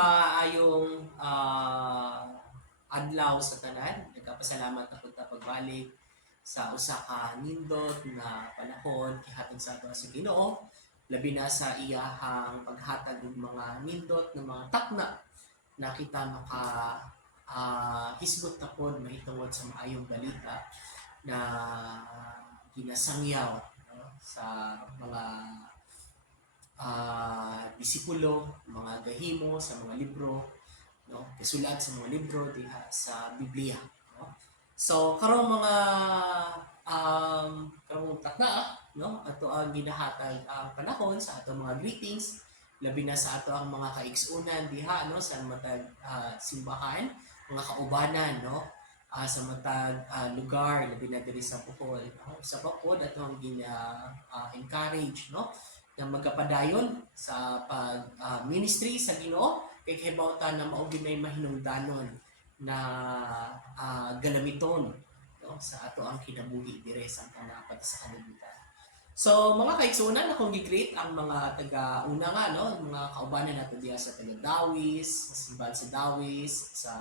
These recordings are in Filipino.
maayong adlaw sa tanan. Nagkapasalamat na punta pagbalik sa usa ka nindot na panahon kihatag sa ato sa Ginoo, labi na sa iyahang paghatag og mga nindot ng mga takna na kita maka hisgot na pod mahitungod sa maayong balita na ginasangyaw, no, sa mga disipulo, mga gahimo sa mga libro, no, kasulat sa mga libro diha sa Biblia, no. So karong mga karong takna, no, ato ang ginahatag ang panahon sa ato mga greetings, labi na sa ato ang mga kaigsunan diha, no, sa matag simbahan, mga kaubanan, no, sa matag lugar labi na diri sa Bohol, no. Sa pod ato ang encourage, no, na magkapadayon sa pag ministry sa Ginoo kay kahibawtan na mao gyud may mahinungdanon na galamiton, no, sa ato ang kinabuhi dire sa panapat sa kalibutan. So mga kaigsunan, akong gi-greet ang mga taga-una nga, no, mga kaubanan nato diya sa taga Dawis, sa simbahan sa Dawis, sa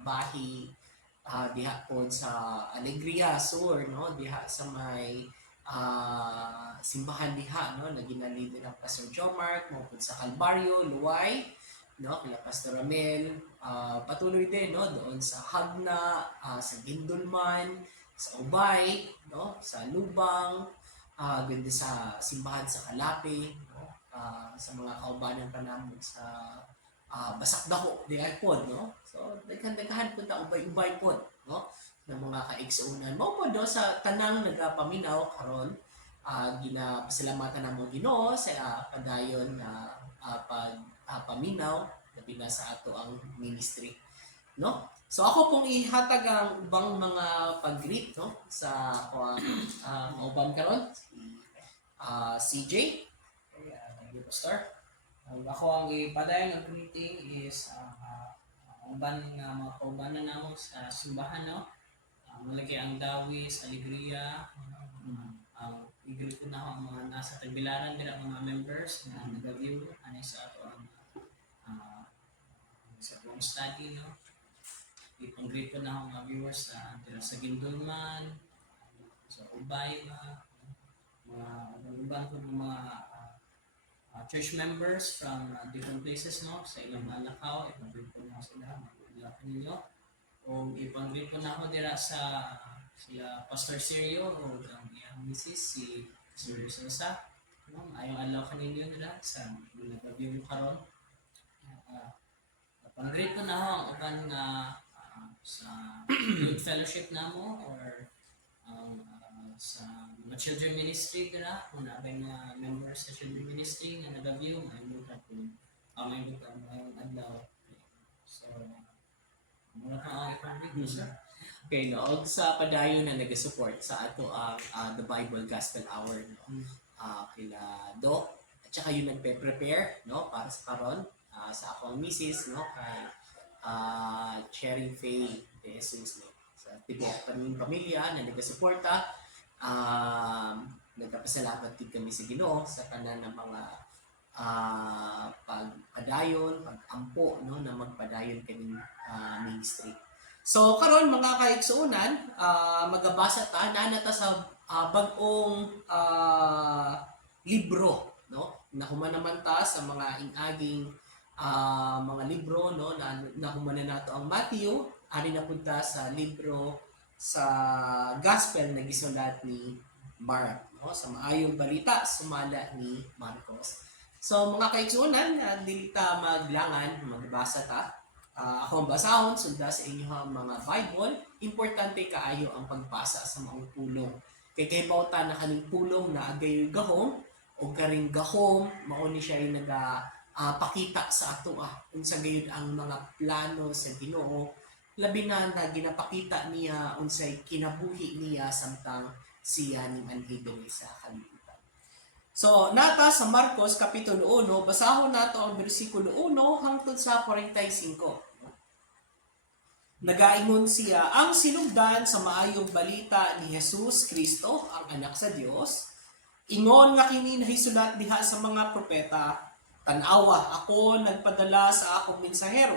Bahi, diha pod sa Alegria Sur, no, diha sa may simbahan diha, no, na ginalid ng Pastor Jomar, mapod sa Calvario, Luway, no, kila Pastor Ramel, patuloy din, no, doon sa Hagna, sa Gindulman, sa Ubay, no, sa Lubang, ganda sa simbahan sa Kalapi, no, sa mga kaubanan pa namin sa Basakdako, di ay pod, no. So daghan-daghan punta ubay-ubay pod, no, ng mga kaigsuunan mo po do sa tanang nagapaminaw karon. Ginapasalamatan namo Ginoo sa padayon na paminaw labi na sa ato ang ministry, no. So ako pong ihatag ang ubang mga pag-greet, no, sa ubang karon si CJ, Pastor. Ako ang ipadayon ng greeting is uban nga mga kaubanan namo sa simbahan, no. Malagi ang Dawis, Alegria, i-greet ko na ako ang mga nasa Tagbilaran nila, mga members na nag-view ano sa ato ang sa buong study, no. Ipang-greet ko na ako mga viewers sa Gindulman, sa Ubay, mga uban ko mga church members from different places, no, sa ilang Lakaw. Ipang-greet ko na sila, mga ninyo. O ipang-greet ko na ako dira sa sila Pastor Sirio o ang iyang misis si Sirio Sosa, no, ayong adlaw kaninyo nila sa nag-review karon. Pang-greet ko na ako ang uban nga sa youth fellowship namo or sa mga children ministry dira, kung nabay nga members sa children ministry nga nag-review, may buka po may buka ngayong adlaw. So muna ka ang ipang-greet, sir. Okay, no, og sa padayon na nag-support sa ato ang The Bible Gospel Hour, no, kila Doc at saka yung nagpe-prepare, no, para sa karon, sa akong misis, no, kay Cherry Faye de Jesus, no, sa tibok kaming pamilya na nag-suporta. Nagpasalamat din kami sa Ginoo sa tanan ng mga pagpadayon, pag-ampo, no, na magpadayon kaming ministry. So karon mga kaigsuunan, magabasa ta nanata sa bag-ong libro, no, nahuman naman ta sa mga ingaging mga libro, no, na nahuman na nato ang Matthew, ari na punta sa libro sa gospel na gisulat ni Mark, no, sa maayong balita sumala ni Marcos. So mga kaigsuunan, dili ta maglangan, magbasa ta. Ako ang basahon, sunda sa inyo ang mga Bible. Importante kaayo ang pagbasa sa maong pulong. Kay kahibawta na kaning pulong na agayoy gahom o karing gahom, mao ni siya yung pakita sa ato unsa gayud ang mga plano sa Ginoo, labi na ginapakita niya unsay kinabuhi niya samtang siya ning anhi sa kalibutan. So nata sa Marcos kapitulo 1, basahon nato ang bersikulo 1 hangtod sa 45. Nagaingon siya, ang sinugdan sa maayong balita ni Jesus Kristo, ang anak sa Dios. Ingon nga kini nahisulat diha sa mga propeta, Tanawa, ako nagpadala sa akong mensahero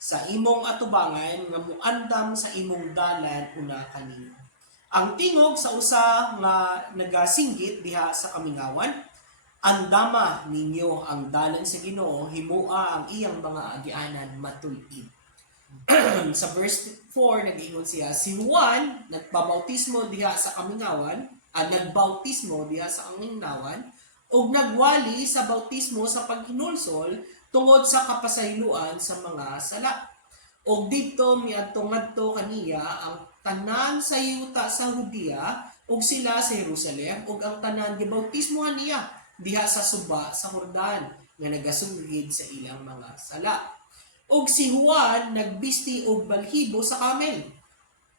sa imong atubangan nga muandam sa imong dalan una kanino. Ang tingog sa usa nga nagasinggit diha sa kamingawan, andama ninyo ang dalan sa Ginoo, himua ang iyang mga agianan matul-id. Sa verse 4 nag-ingon siya, si Juan nagbabautismo diha sa kamingawan, nagbautismo diha sa kamingawan, ug nagwali sa bautismo sa paghinulsol tungod sa kapasayloan sa mga sala. Og dito miadto ngadto kaniya ang tanan sa yuta sa Hudiya ug sila sa Jerusalem ug ang tanan gibautismohan niya diha sa suba sa Jordan nga nagasugid sa ilang mga sala. Og si Juan nagbisti og balhibo sa kamel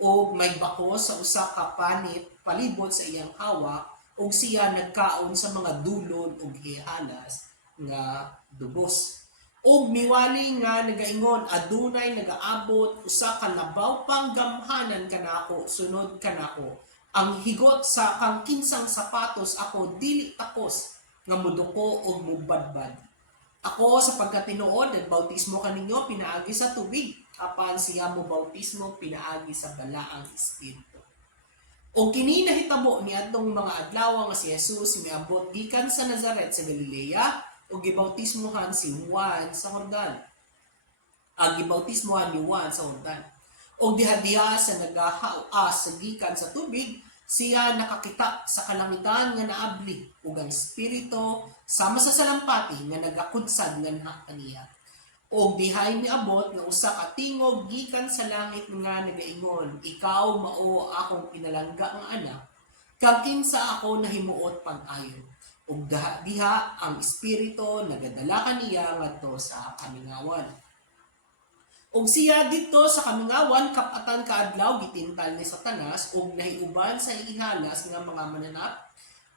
og may bako sa usa ka panit palibot sa iyang hawak ug siya nagkaon sa mga dulon ug hihalas nga dubos. Og miwali nga nagaingon adunay nagaabot usa ka labaw pang gamhanan kanako sunod kanako. Ang higot sa kang kinsang sapatos ako dili takos nga muduko og mubadbad. Ako sa pagkatinuod nagbautismo kaninyo pinaagi sa tubig apan siya mo bautismo pinaagi sa balaang espiritu. O kini nahitabo niadtong mga adlaw nga si Jesus miabot gikan sa Nazaret sa Galilea ug gibautismohan si Juan sa Jordan. Gibautismohan ni Juan sa Jordan. O diha-diha sa nagahaas sa gikan sa tubig, siya nakakita sa kalangitan nga naabli ug ang espiritu sama sa salampati nga nagakudsad nganha kaniya. O dihay miabot nga usa ka tingog gikan sa langit nga nagaingon, ikaw mao akong pinalangga nga anak, kag kinsa ako nahimuot pag-ayo. Ug diha ang espiritu nagadala kaniya ngadto sa kamingawan. Og siya dito sa kamingawan kapatan kaadlaw gitintal ni Satanas ug nahiuban sa ihalas nga mga mananap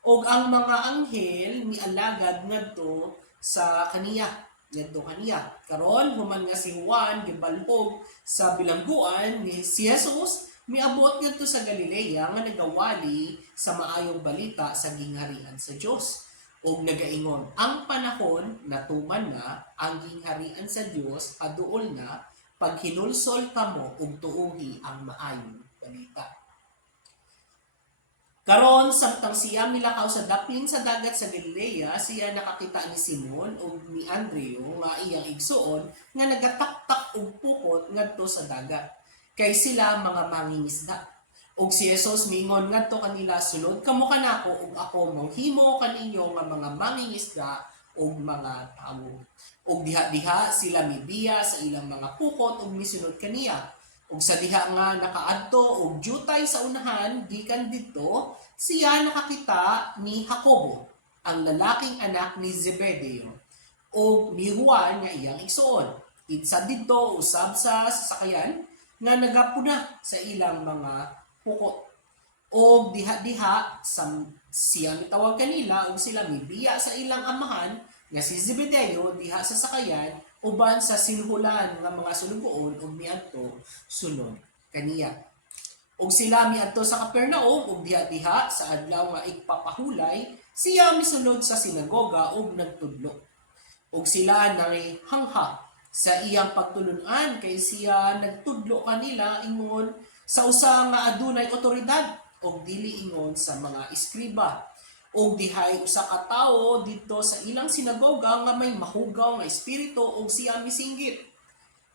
ug ang mga anghel mialagad ngadto sa kaniya. Karon human nga si Juan gibalhog sa bilangguan ni si Jesus miabot ngadto sa Galilea nga nagawali sa maayong balita sa gingharian sa Dios. Og nagaingon, ang panahon natuman na ang gingharian sa Dios paduol na pag hinulsol kamo ug tuohi ang maayong balita. Karon samtang siya milakaw sa dapling sa dagat sa Galilea, siya nakakita ni Simon ug ni Andreo nga iyang igsuon nga nagataktak og pukot ngadto sa dagat. Kay sila mga mangingisda. Ug si Jesus mingon ngadto kanila, sulod kamo kanako ug ako manghimo kaninyo nga mga mangingisda ug mga tawo. Ug diha-diha sila mibiya sa ilang mga pukot ug misunod kaniya. Ug sa diha nga nakaadto og jutay sa unahan gikan didto, siya nakakita ni Jacobo, ang lalaking anak ni Zebedeo, ug ni Juan nga iyang igsuon. Kinsa didto usab sa sasakyan nga nagapuna sa ilang mga pukot. Og diha-diha siya mitawag kanila ug sila mibiya sa ilang amahan nga si Zebedeo diha sa sakayan uban sa sinhulan nga mga sulugoon ug miadto sunod kaniya. Ug sila miadto sa Capernaum ug diha-diha sa adlaw nga igpapahulay siya misulod sa sinagoga ug nagtudlo. Ug sila hangha sa iyang pagtulunan kay siya nagtudlo kanila ingon sa usa nga adunay otoridad ug dili ingon sa mga eskriba. Og dihay usa ka tawo didto sa ilang sinagoga nga may mahugaw nga espiritu og siya misinggit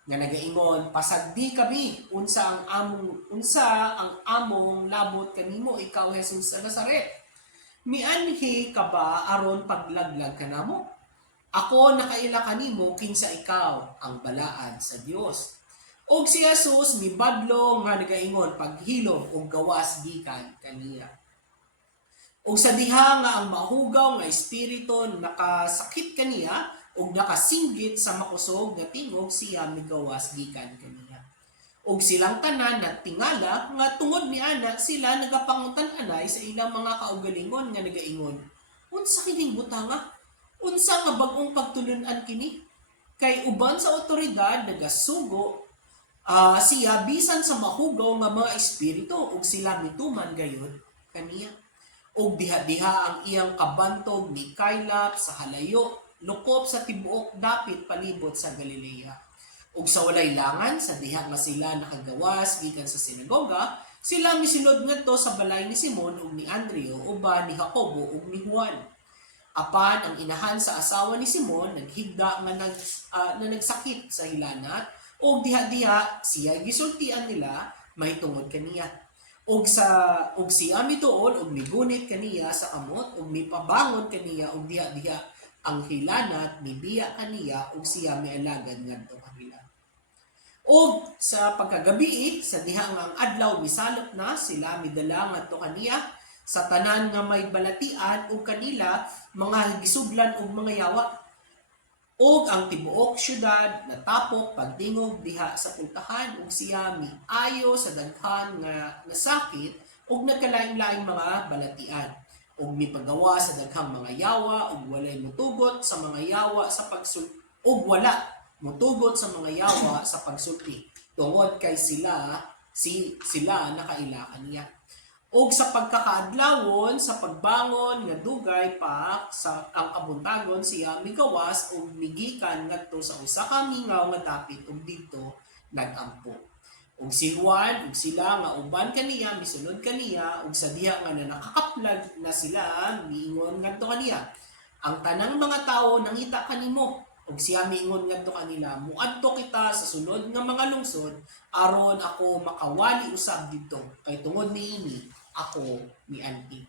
nga nagaingon, pasagdi kami unsa ang among labot kanimo ikaw Jesus sa Nazaret. Mianhi ka ba aron paglaglag kanamo? Ako nakaila kanimo kinsa ikaw ang balaan sa Dios. Og si Jesus mibadlo nga nagaingon paghilom og gawas gikan kaniya. O sa diha nga ang mahugaw nga espiritu nakasakit kaniya o nakasinggit sa makusog nga tingog siya migawas gikan kaniya. O silang tanan nagtingala nga tungod ni ana sila nagapangutan-anay sa ilang mga kaugalingon nga nagaingon, unsa kining butanga? Unsa nga bag-ong pagtulunan kini? Kay uban sa otoridad nagasugo siya bisan sa mahugaw nga mga espiritu ug sila mituman gayon kaniya. Og diha-diha ang iyang kabantog ni kaylap sa halayo lukop sa tibuok dapit palibot sa Galilea. Ug sa walay langan sa diha nga sila nakagawas gikan sa sinagoga, sila misulod ngadto sa balay ni Simon ug ni Andreo uban ni Jacobo ug ni Juan. Apan ang inahan sa asawa ni Simon naghigda nga na nagsakit sa hilanat ug diha-diha siya gisultian nila mahitungod kaniya. Ug siya mituod ug migunit kaniya sa kamot ug mipabangon kaniya ug diha-diha ang hilanat mibiya kaniya ug siya mialagad ngadto kanila. Og sa pagkagabi sa diha nga ang adlaw misalot na sila midala ngadto kaniya sa tanan nga may balatian ug kanila mga gisuglan ug mga yawa. Og ang tibuok syudad natapok pagtingog diha sa pultahan ug siya miayo sa daghan nga nasakit ug nagkalaing-laing mga balatian ug mipagawa sa daghang mga yawa ug walay mutugot sa mga yawa sa wala mutugot sa mga yawa sa pagsulti tungod kay sila nakaila kaniya. Og sa pagkakaadlawon sa pagbangon nga dugay pa sa ang kabuntagon siya migawas og migikan ngadto sa usa ka mingaw nga dapit ug didto nagampo. Og si Juan ug sila nga uban kaniya misunod kaniya ug sa diha nga nakakaplag na sila miingon ngadto kaniya. Ang tanang mga tawo nangita kanimo ug siya miingon ngadto kanila muadto kita sa sunod nga mga lungsod aron ako makawali usab didto kay tungod niini ako mianti.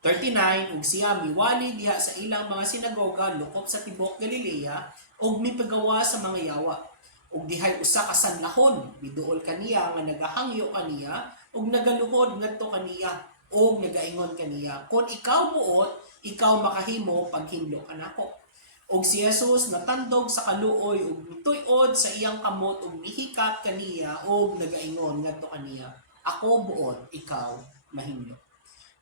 39 ug siya miwali diha sa ilang mga sinagoga lukop sa tibuok Galilea ug mipagawa sa mga yawa. Ug dihay usa ka sanlahon miduol kaniya nga nagahangyo kaniya ug nagaluhod ngadto kaniya ug nagaingon kaniya kun ikaw buot ikaw makahimo paghimlo kanako. Og si Jesus natandog sa kaluoy ug mituy-od sa iyang kamot ug mihikap kaniya ug nagaingon ngadto kaniya ako buot ikaw mahimlo.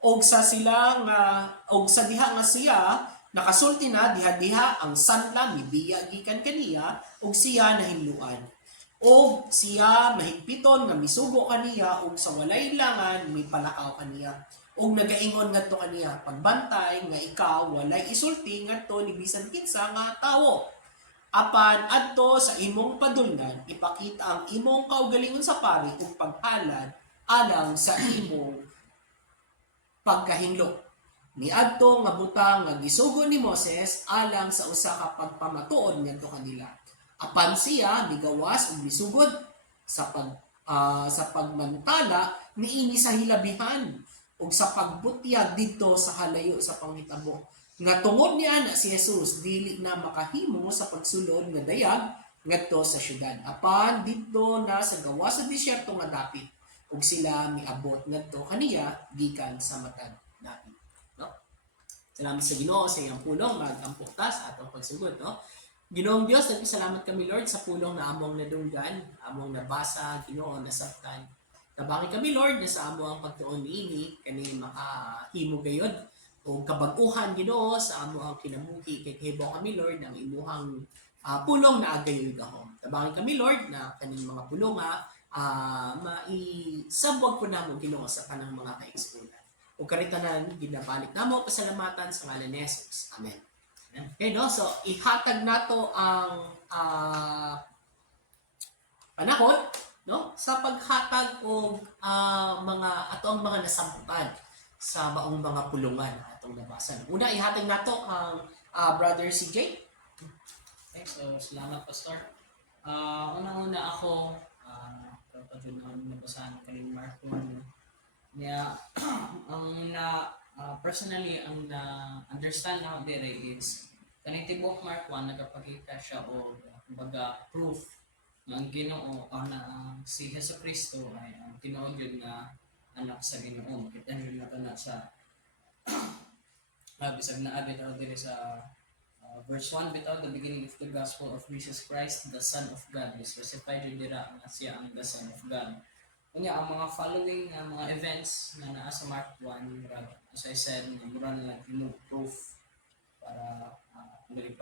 Og sa diha nga siya nakasulti na diha-diha ang sanla mibiya gikan kaniya ug siya nahimluan. Og siya mahigpiton nga misugo kaniya ug sa walay langan mipalakaw kaniya. Og nagaingon ngadto kaniya pagbantay nga ikaw walay isulti ngadto ni bisan kinsa nga tawo. Apan adto sa imong padulngan ipakita ang imong kaugalingon sa pari ug paghalad alang sa imong pagkahinlo. Niadto nga butang nga gisugo ni Moses alang sa usa ka pagpamatuod ngadto kanila. Apan siya migawas ug misugod sa pagmantala niini sa hilabihan ug sa pagbutyag didto sa halayo sa panghitabo. Nga tungod niya na si Jesus dili na makahimo sa pagsulod nga dayag ngadto sa syudad. Apan didto na sa gawas sa disyerto nga dapit ug sila miabot ngadto kaniya gikan sa matag dapit. No? Salamat sa Ginoo sa iyang pulong magampo ta sa atong pagsugod, no? Ginoong Dios, nagpasalamat kami Lord sa pulong na among nadunggan, among nabasa, Ginoo nasabtan. Tabangi kami Lord na sa amo ang pagtuon niini kani makahimo gayod o kabag-uhan Ginoo sa amo ang kinabuhi kay hibaw kami Lord ang imuhang pulong na agayoy gahom. Tabangi kami Lord na kaning mga pulong maisabwag po namo Ginoo sa kanang mga kaigsunan. O karitanan ginabalik namo pasalamatan sa ngalan ni Jesus. Amen. Okay, no? So ihatag nato ang panahon, no? Sa paghatag og mga atong mga nasamputan sa maong mga pulungan atong nabasa. Una ihatag nato ang Brother CJ. Okay, so salamat Pastor. Una-una ako kapag nabasahan kaning Mark 1 niya personally ang na-understand na dire is kaning tibok Mark 1 nagapakita siya og kumbaga proof na ang Ginoo na si Jesucristo ay ang tinuod yun na anak sa Ginoo. Kita yun na sa bisag na abit out dire sa verse 1 bitaw the beginning of the gospel of Jesus Christ the Son of God is specified yun dira nga siya ang the Son of God. Kunya ang mga following mga events na naa sa Mark 1 as I said mura na lang proof para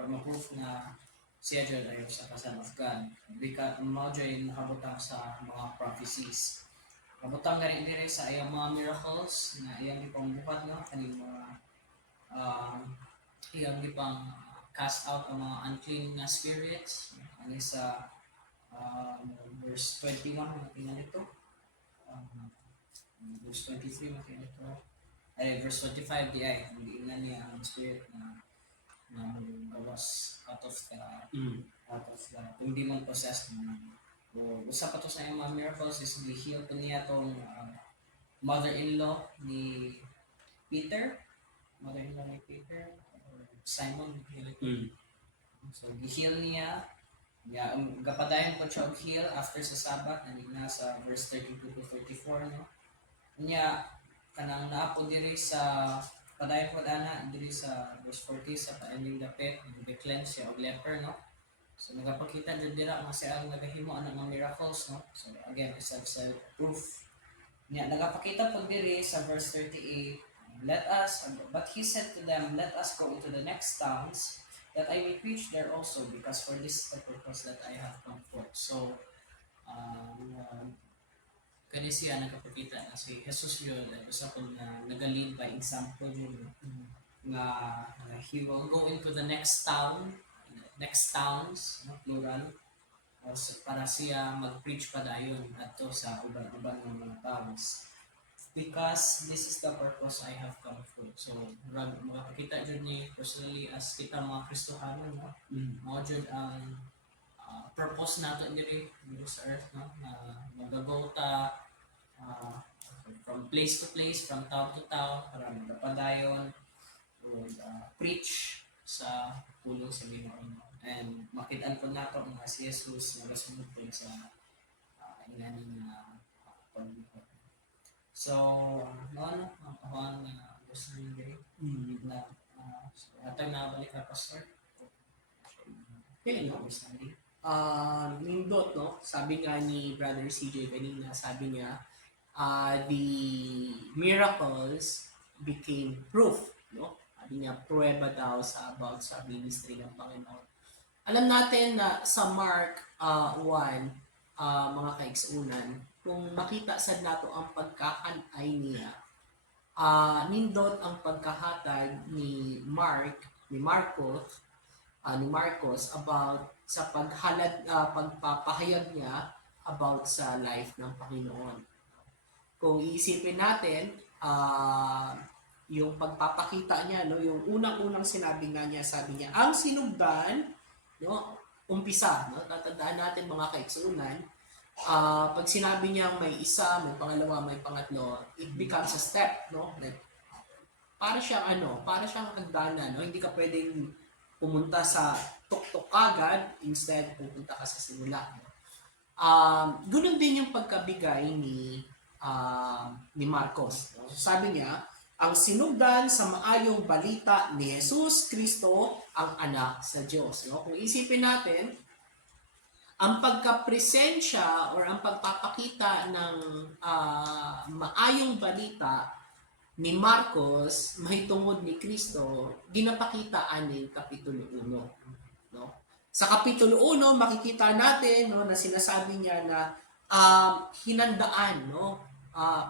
ma-proof na siya dyan ay sa Son of God. Because mo dyan nakabutang sa mga prophecies. Nakabutang na rin dire sa iyang mga miracles na iyang ipang bukat no kaning mga iyang ipang cast out ang mga unclean na spirits. Ano sa verse 21, matingnan ito. Um, verse 23, matingnan ito. Ay, verse 25, hindi na niya ang spirit na was out of the kung demon possessed naman. So, usa pa to sa iyang mga miracles is gi-heal to niya tong mother-in-law ni Peter. Mother-in-law ni Peter, or Simon, gi-heal ito. So, gi-heal niya. Gapadayon po siya og-heal after sa Sabbath, na sa verse 32 to 34, no? Niya, kanang naapo diri sa padayon po diri sa verse 40 sa paending dapit, nag-cleanse siya og leper, no? So nagapakita jud dira nga siya ang nagahimo ana mga miracles, no? So again, isa sa proof niya nagapakita po diri sa verse 38, but he said to them, let us go into the next towns, that I may preach there also, because for this is the purpose that I have come forth. So kani siya nagapakita na si Jesus yun, usa po na nagalid by example yun, nga he will go into the next towns, no, plural, para siya mag-preach pa dayon ato sa uban-uban ng mga towns. Because this is the purpose I have come forth. So, makakita dyan ni personally as kita mga Kristohano, no? Mao dyan ang purpose nato diri sa earth, no? Magagota from place to place, from town to town, para magpadayon preach sa pulong sa Ginoo. And makitaan po nato nga si Jesus na nasunod po sa inaning paglingkod. So, ano ang kahang gusto niyo diri na atay na balik ka, Pastor? Okay, no? Nindot, no? Sabi nga ni Brother CJ kanina, sabi niya, the miracles became proof, no? Sabi niya, pruweba daw about sa ministry ng Panginoon. Alam natin na sa Mark 1, mga kaigsuunan, kung makita sad nato ang pagkakanay niya, nindot ang pagkahatag ni Marcos about sa pagpapahayag niya about sa life ng Panginoon. Kung iisipin natin, yung pagpapakita niya, no, yung unang-unang sinabi nga niya, sabi niya, ang sinugdan, no, umpisa, no, tatandaan natin mga kaigsuunan, pag sinabi niya may isa, may pangalawa, may pangatlo, it becomes a step, no? Like, para siyang hagdanan, no? Hindi ka pwedeng pumunta sa tuktok agad, instead pupunta ka sa simula. No? Ganun din yung pagkabigay ni Marcos. No? Sabi niya, ang sinugdan sa maayong balita ni Jesus Kristo ang anak sa Diyos. No? Kung isipin natin, ang pagkapresensya or ang pagpapakita ng maayong balita ni Marcos mahitungod ni Kristo, ginapakita aning Kapitulo 1. No? Sa Kapitulo 1, makikita natin, no, na sinasabi niya na hinandaan, no?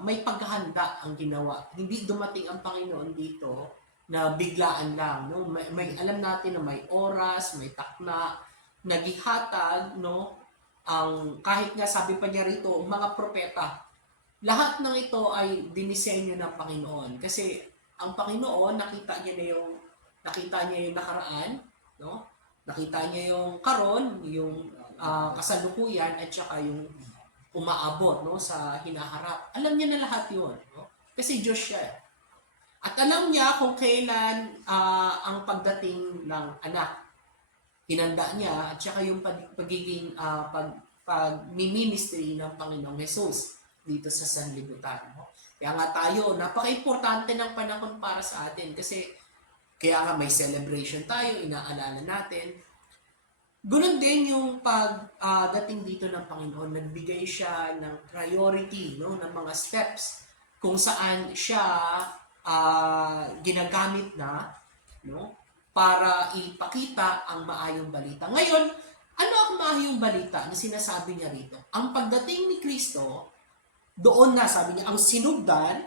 May paghahanda ang ginawa. Hindi dumating ang Panginoon dito na biglaan lang. No? May alam natin na may oras, may takna, nagihatag, no, ang kahit nga sabi pa niya rito, mga propeta. Lahat ng ito ay dinisenyo ng Panginoon kasi ang Panginoon nakita niya yung nakaraan, no? Nakita niya yung karon, yung kasalukuyan at saka yung umaabot, no, sa hinaharap. Alam niya na lahat 'yon, no? Kasi Diyos siya. At alam niya kung kailan ang pagdating ng anak. Hinanda niya at saka yung pagiging pag-ministry ng Panginoong Jesus dito sa sanlibutan. No? Kaya nga tayo, napaka-importante ng panahon para sa atin kasi kaya nga may celebration tayo, inaalala natin. Ganun din yung pagdating dito ng Panginoon, nagbigay siya ng priority, no, ng mga steps kung saan siya ginagamit na, no, para ipakita ang maayong balita. Ngayon, ano ang maayong balita na sinasabi niya rito? Ang pagdating ni Kristo, doon na, sabi niya, ang sinugdan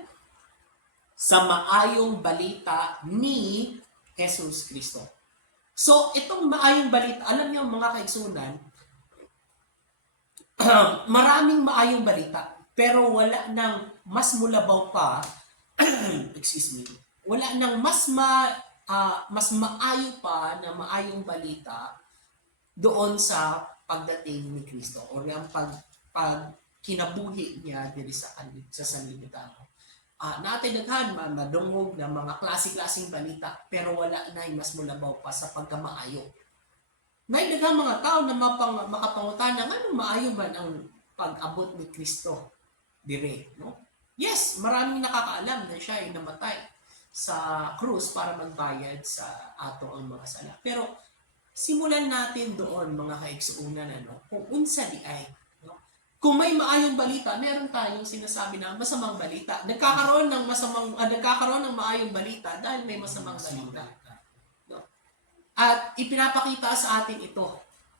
sa maayong balita ni Jesus Kristo. So, itong maayong balita, alam niyo mga kaigsunan, maraming maayong balita, pero wala nang mas mulabaw pa, excuse me, wala nang mas maayo pa na maayong balita doon sa pagdating ni Kristo o yung pag kinabuhi niya diri sa sanlibutan. Natin daghan madungog na mga klase-klaseng balita pero wala na mas mulabaw pa sa pagkamaayo. May daghang mga tao na makapangutana nga maayo ba ang pag-abot ni Kristo dire, no? Yes, maraming nakakaalam na siya ay namatay sa krus para magbayad sa ato ang mga sala. Pero simulan natin doon mga kaigsuunan kung unsa di ay, no? Kung may maayong balita, meron tayong sinasabi na masamang balita. Nagkakaroon ng maayong balita dahil may masamang balita, no? At ipinapakita sa atin ito,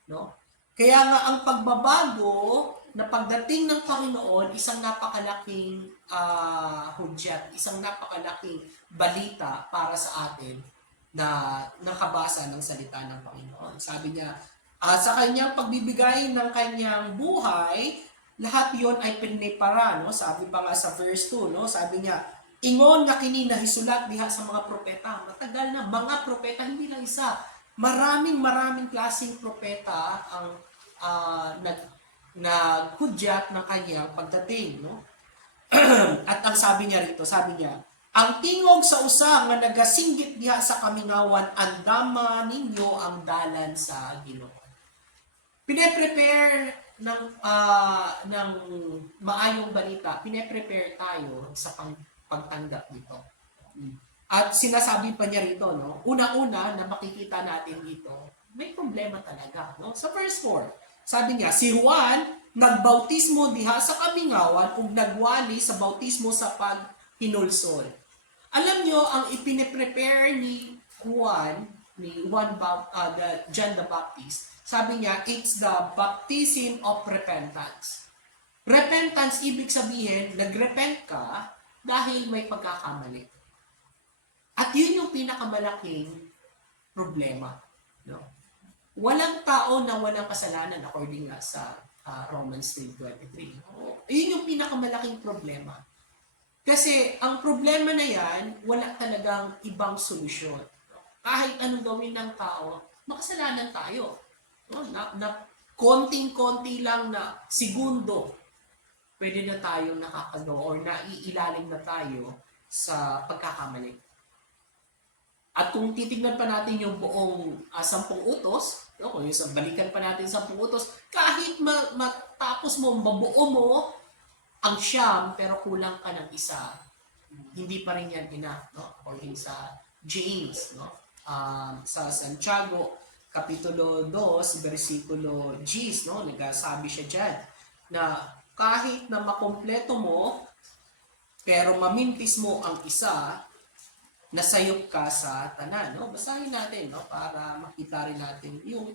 no? Kaya nga ang pagbabago na pagdating ng Panginoon, isang napakalaking hudyat, isang napakalaking balita para sa atin na nakabasa ng salita ng Panginoon. Sabi niya, sa kanyang pagbibigay ng kanyang buhay, lahat yon ay pinipara, no? Sabi pa nga sa verse 2, no? Sabi niya, ingon nga kini nahisulat diha sa mga propeta. Matagal na mga propeta, hindi lang isa. Maraming klaseng propeta ang naghudyat ng kanyang pagdating, no? At ang sabi niya rito, sabi niya, ang tingog sa usa nga nagasinggit diha sa kamingawan, andama ninyo ang dalan sa Ginoo. Pine-prepare ng maayong balita, pine-prepare tayo sa pagtanggap dito. At sinasabi pa niya rito, no? Una-una na makikita natin dito, may problema talaga, no? Sa verse 4, sabi niya, si Juan nagbautismo diha sa kamingawan ug nagwali sa bautismo sa paghinulsol. Alam niyo ang ipine-prepare ni John the Baptist. Sabi niya, it's the baptism of repentance. Repentance ibig sabihin, nagrepent ka dahil may pagkakamali. At yun yung pinakamalaking problema, no? Walang tao na walang kasalanan according nga sa Romans 3:23. Yun yung pinakamalaking problema. Kasi ang problema na yan, wala talagang ibang solusyon. Kahit anong gawin ng tao, makasalanan tayo. Na konting-konti lang na segundo, pwede na tayo nakakagawa or naiilalim na tayo sa pagkakamali. At kung titignan pa natin yung buong 10 utos, no, kung yung balikan pa natin 10 utos, kahit matapos mo, mabuo mo ang siyam, pero kulang ka ng isa, hindi pa rin yan enough, no? According sa James, no? Sa Santiago, Kapitulo 2, versikulo 10, no? Nagsasabi siya dyan, na kahit na makompleto mo, pero mamintis mo ang isa, nasayop ka sa tanan, no? Basahin natin, no, para makita rin natin yung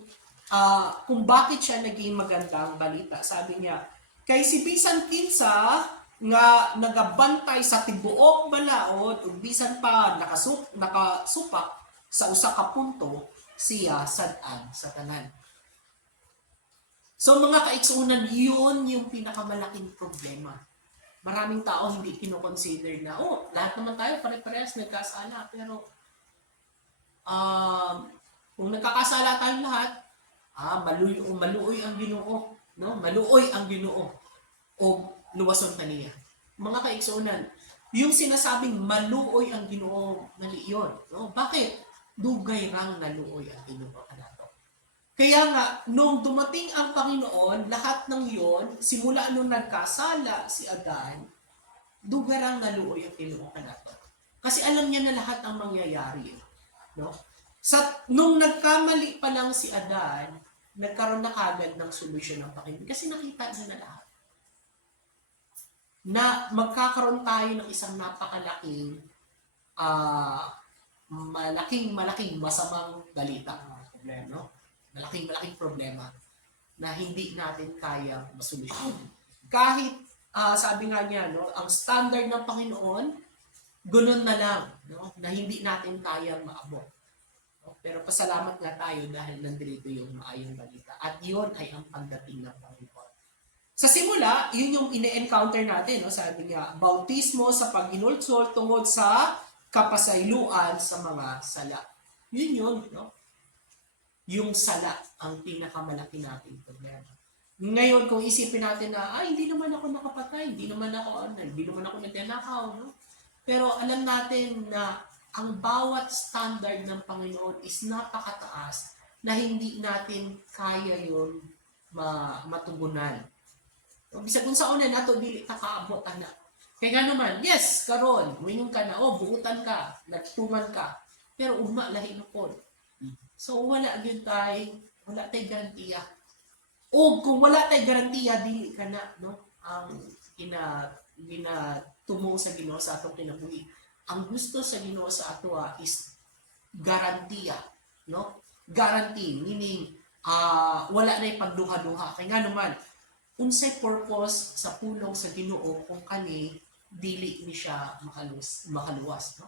kung bakit siya naging magandang balita. Sabi niya, kay si bisan kinsa nga nagabantay sa tibuok balaod ug bisan pa nakasupak sa usa ka punto, siya sad-an sa tanan. So mga kaigsuunan, yun yung pinakamalaking problema. Maraming tao hindi kino-consider na, lahat naman tayo pare-parehas nagkasala. Pero, kung nagkakasala tayong lahat, maluoy ang Ginoo. No? Maluoy ang Ginoo. O luwason kaniya. Mga kaigsuunan, yung sinasabing maluoy ang Ginoo, mali yun. No? Bakit? Dugay rang naluoy ang Ginoo kanato. Kaya nga, nung dumating ang Panginoon, lahat ng yon, simula nung nagkasala si Adan, dugarang naluoy ang Ginoo kanato. Kasi alam niya na lahat ang mangyayari. No? Nung nagkamali pa lang si Adan, nagkaroon na kagad ng solusyon ng Panginoon. Kasi nakita niya na lahat. Na magkakaroon tayo ng isang napakalaking, malaking masamang balita. No? Malaking problema na hindi natin kaya masolusyon. Kahit sabi nga niya, no, ang standard ng Panginoon, gunon na lang, no, na hindi natin kaya maabot. No? Pero pasalamat nga tayo dahil nandito yung maayong balita. At yun ay ang pagdating ng Panginoon. Sa simula, yun yung ine-encounter natin. No? Sabi nga, bautismo sa paghinulsol tungkol sa kapasayloan sa mga sala. Yun yun. No? Yung sala ang pinakamalaki nating problema. Ngayon, kung isipin natin na, ay, hindi naman ako nakapatay, hindi naman ako nagnanakaw, no? Pero alam natin na ang bawat standard ng Panginoon is napakataas na hindi natin kaya yun matugunan. Bisag kung sa una nato dili ta kaabot ana. Kaya nga naman, yes, karon, wingon ka na, buutan ka, nagtuman ka. Pero ugma lahi na pod. So wala gyud wala tay garantiya. O kung wala tay garantiya dili ka na, no? Ang tumo sa Ginoo sa atong kinabuhi. Ang gusto sa Ginoo sa ato is garantiya, no? Guarantee meaning wala na pagduha-duha. Kaya nga naman, unsay purpose sa pulong sa Ginoo kung kani dili ni siya makaluwas, no?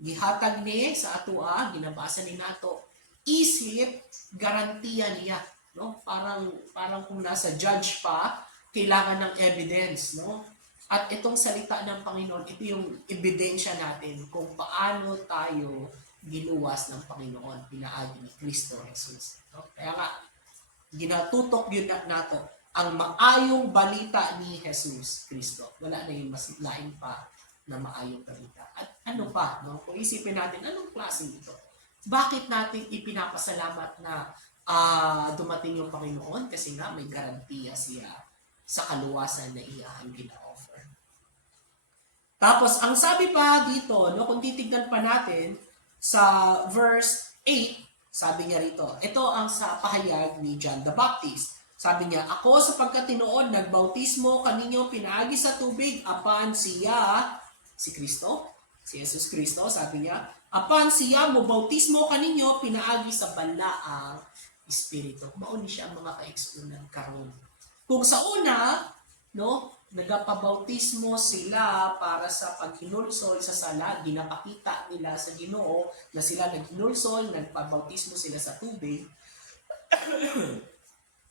Gihatag ni sa atoa, ginabasa ni nato, isip garantiya niya, no? Parang kung nasa judge pa, kailangan ng evidence, no? At itong salita ng Panginoon, ito yung ebidensya natin kung paano tayo ginuwas ng Panginoon, pinaagi ni Kristo Jesus. No? Kaya nga, ginatutok yun nato ang maayong balita ni Jesus Kristo. Wala na yung mas lain pa na maayong balita. At ano pa, no? Kung isipin natin, anong klaseng ito? Bakit natin ipinapasalamat na dumating yung Panginoon? Kasi nga may garantiya siya sa kaluwasan na iyahang gina-offer. Tapos, ang sabi pa dito, no, kung titignan pa natin sa verse 8, sabi niya rito, ito ang sa pahayag ni John the Baptist. Sabi niya, ako sapagkat tinuod nagbautismo kaninyo pinaagi sa tubig apan siya, si Kristo, si Jesus Kristo, sabi niya, apan siya mo bautismo kaninyo pinaagi sa balaang Espiritu. Mauni siya ang mga kaigsunan karon. Kung sa una, no, nagapabautismo sila para sa paghinulsol sa sala, ginapakita nila sa Ginoo na sila naghinulsol, nagpabautismo sila sa tubig.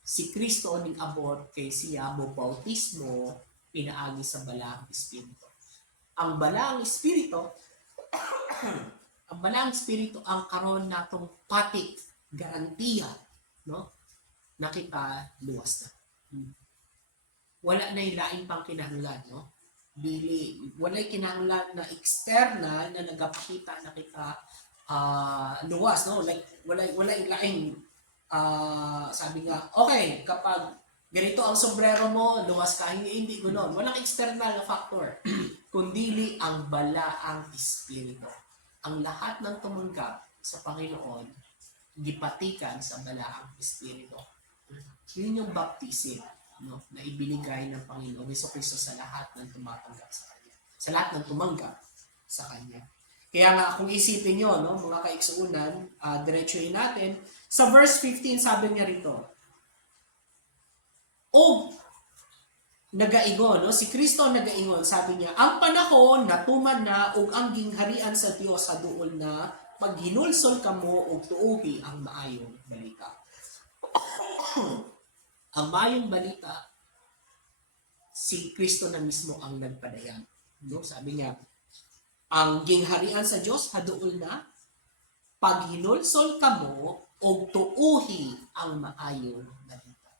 Si Kristo ning abot kay siya mo bautismo pinaagi sa balaang Espiritu. Ang balaang Espiritu ang balaang Espiritu ang karon natong patik, garantiya, no? Na kita luwas na. Wala na laing pang kinahanglan, no? Wala'y kinahanglan na external na nagapakita na kita luwas, no? Like wala'y laing sabi nga, okay, kapag ganito ang sombrero mo, luwas ka, hindi ganoon. Walang external na factor, kundi ang balaang Espiritu. Ang lahat ng tumanggap sa Panginoon, gipatikan sa balaang Espiritu. Yun yung baptism, no, na ibinigay ng Panginoon Jesucristo sa lahat ng tumatanggap sa Kanya. Sa lahat ng tumanggap sa Kanya. Kaya nga, kung isipin nyo, no, mga kaigsuunan, diretsuhin natin, sa verse 15, sabi niya rito, o nagaingon, no, si Kristo nagaingon, sabi niya, ang panahon natuman na ug ang gingharian sa Dios sa duol na maghinulsol kamo ug tuohi ang maayong balita. Ang maayong balita, si Kristo na mismo ang nagpadayan. No? Sabi niya, ang gingharian sa Diyos, haduol na, paghinulsol kamo, o tuuhi ang maayong balita.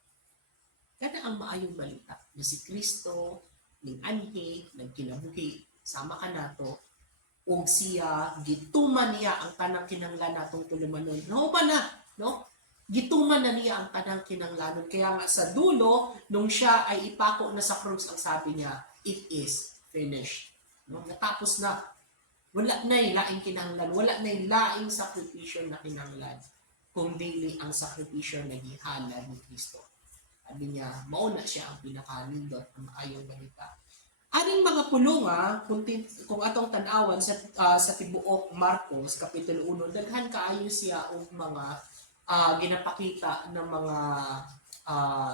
Kada ang maayong balita, na si Kristo, ning anhi, nagkinabuhi, sama ka nato, o siya, gituman niya ang tanang kinanglan natong tulumanon. No ba na? No? Gituman na niya ang tanang kinanglanon. Kaya nga sa dulo, nung siya ay ipako na sa krus, ang sabi niya, it is finished. No? Natapos na. Wala na yung laing kinanglan. Wala na yung laing sakripisyo na kinanglan. Kung dili ang sakripisyo na gihalad ni Kristo. Sabi niya, mauna siya ang pinakanindot ng maayong balita. Aning mga pulunga, kung atong tanawan sa tibuok Marcos, Kapitulo 1, daghan kaayo siya og mga ginapakita ng mga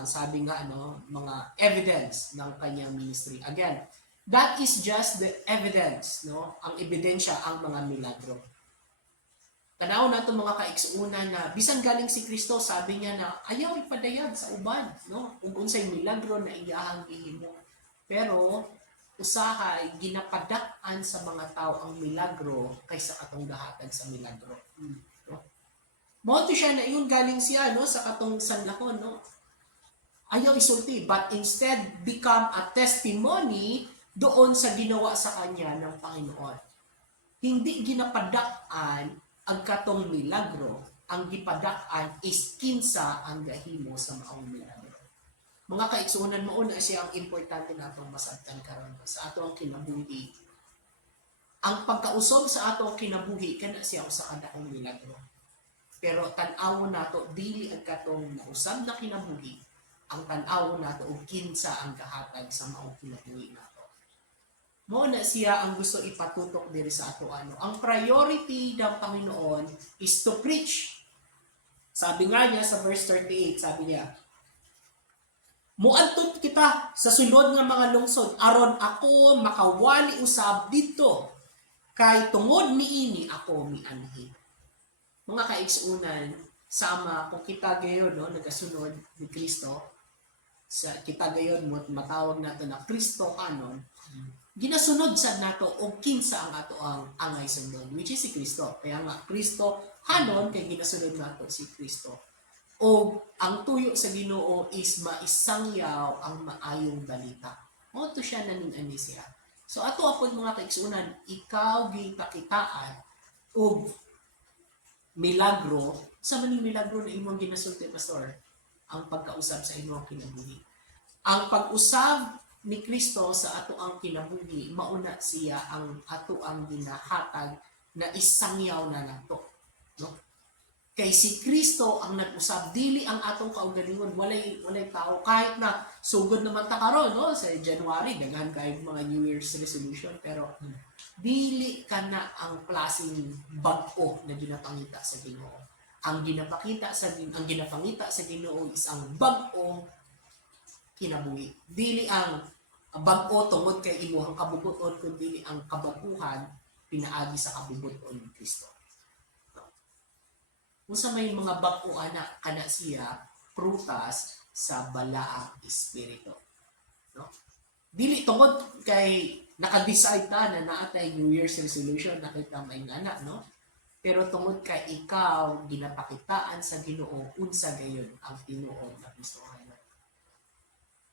sabi nga mga evidence ng kanyang ministry. Again, that is just the evidence, no? Ang ebidensya ang mga milagro. Tanaw na itong mga kaigsuunan na bisan galing si Kristo, sabi niya na ayaw ipadayag sa uban, no? Ug unsay milagro na iyahang gihimo. Pero usahay ginapadak-an sa mga tao ang milagro kaysa katong gahatag sa milagro. No? Mao to siya na iyon galing siya no sa katong sanlakon no. Ayaw isulti but instead become a testimony doon sa ginawa sa kanya ng Panginoon. Hindi ginapadak-an ang katong milagro, ang gipadak-an is kinsa ang gahimo sa maong milagro. Mga kaigsuonan mo na siya ang importante natong masabtan karon sa ato ang kinabuhi. Ang pagkausob sa ato ang kinabuhi kana siya usa ka dakong milagro. Pero tan-awon nato dili ang katong nausab na kinabuhi. Ang tan-awon nato og kinsa ang kahatag sa maong kinabuhi nato. Mo na siya ang gusto ipatutok diri sa ato ano. Ang priority ng Panginoon is to preach. Sabi nga niya sa verse 38, sabi niya, muadtot kita sa sulod nga mga lungsod aron ako makawali usab didto kay tungod niini ako mianhi. Mga kaigsuunan, sama kung kita gayon no nagasunod ni Kristo, sa kita gayon mo matawag nato na Kristo kanon. Ginasunod sad nato og kinsa ang ato ang angay sundon, which is si Kristo. Kaya nga Kristo hanon kay ginasunod nato si Kristo. O ang tuyo sa Ginoo is maisangyaw ang maayong balita. O to siya naning ani siya. So ato apod mga kaigsuunan, ikaw gipakitaan og milagro, sa maning milagro na imong ginasulti pastor, ang pagkausab sa imong kinabuhi. Ang pag-usab ni Kristo sa ato ang kinabuhi, mauna siya ang ato ang ginahatag na isangyaw na nato. No? Kay si Kristo ang nag-usab, dili ang atong kaugalingon, walay tao. Kahit na sugod naman ta karon no? Sa January, daghan kayo mga New Year's resolution, pero dili ka na ang klaseng bag-o na ginapangita sa Ginoo. Ang ginapangita sa Ginoo is ang bag-o kinabuhi. Dili ang bag-o tungod kay imuhang kabubuton kundi ang kabaguhan pinaagi sa kabubuton ni Kristo. Kung sa may mga bag-o ana kana siya prutas sa balaang espiritu. No? Dili tungod kay naka-decide ta na naatay New Year's resolution nakita may ngana no. Pero tungod kay ikaw ginapakitaan sa Ginoo unsa gayon ang tinuod na Kristo.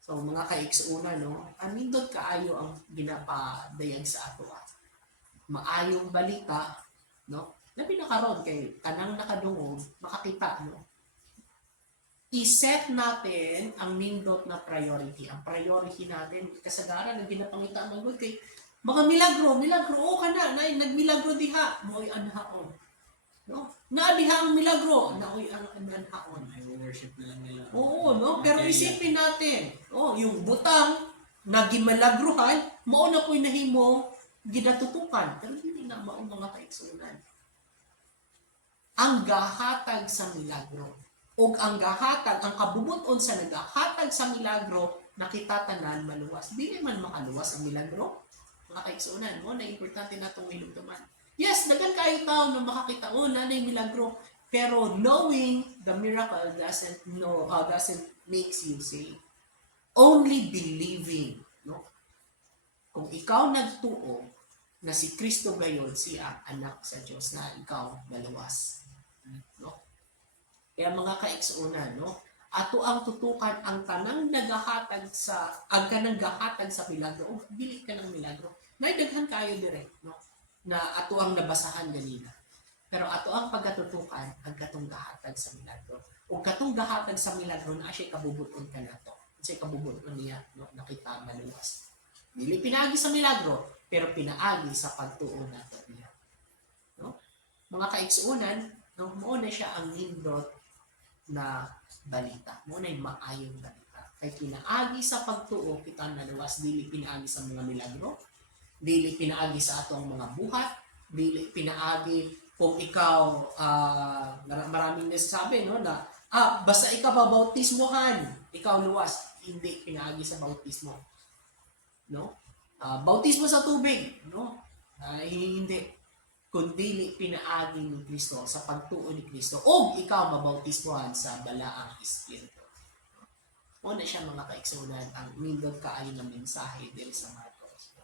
So mga kaigsuuna no, anindot kaayo ang ginapadayag sa ato. Maayong balita no. Labi na karon kay kanang nakadungog makakita no. I-set natin ang nindot na priority. Ang priority natin kasagaran ang ginapangita ng Lord kay mga milagro o kana na nagmilagro diha mo'y anhaon. No? Na diha ang milagro, naoy ang anhaon. Ay worship na lang nila. Oo, no? Pero isipin natin, yung butang na gimalagruhan, mao na po'y nahimo ginatutukan. Pero hindi na mao mga kaigsunan. Ang gahatag sa milagro o ang gahatag, ang kabubuton sa nagahatag sa milagro, nakita tanan maluwas. Di man makaluwas ang milagro. Mga kaigsunan mo, na importante na itong hilumduman. Yes, dagan kayo tao na makakita, nanay milagro. Pero knowing the miracle doesn't makes you say. Only believing, no? Kung ikaw nagtuo na si Kristo gayon siya anak sa Diyos na ikaw maluwas, no? Kaya mga kaigsuunan, no? Ato ang tutukan ang tanang nagahatag sa milagro o dili ka ng milagro. Naidaghan kayo direct, no? Na ato ang nabasahan ganina. Pero ato ang pagkatutukan ang katong gahatag sa milagro. O katong gahatag sa milagro na siya kabubuton ka na to. Kasi kabubuton niya, no? Nakita maluwas. Dili pinaagi sa milagro, pero pinaagi sa pagtuo nato niya. No? Mga kaigsuunan, no? Muna siya ang nindot na balita. Muna yung maayong balita. Kay pinaagi sa pagtuo, kita naluwas, dili pinaagi sa mga milagro, dili pinaagi sa atong mga buhat, dili pinaagi kung ikaw, maraming nasasabi, no, na, basta ikaw babautismohan, ikaw luwas, hindi pinaagi sa bautismo. No? Bautismo sa tubig, no? Hindi. kundi pinaagi ni Kristo sa pagtuo ni Kristo o ikaw mabautismohan sa balaang Espiritu. Una siya mga kaigsunan ang nindot kaayo ng mensahe diri sa Marcos.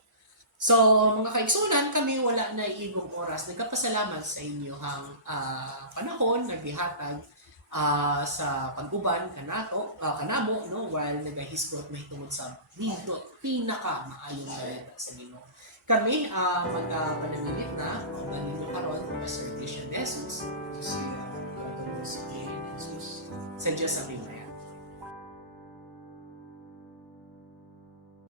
So, mga kaigsunan, kami wala na igong oras. Nagkapasalamat sa inyo hang panahon, naghihatag sa pag-uban kanamo, no, while nagahisgot may tungod sa nindot, pinaka maayong balita sa Ginoo. Kami magpanangilit na kung ninyo karon Pastor Christian Jesus Kasi, sa Jesus. sa Diyos sa Pilipinas.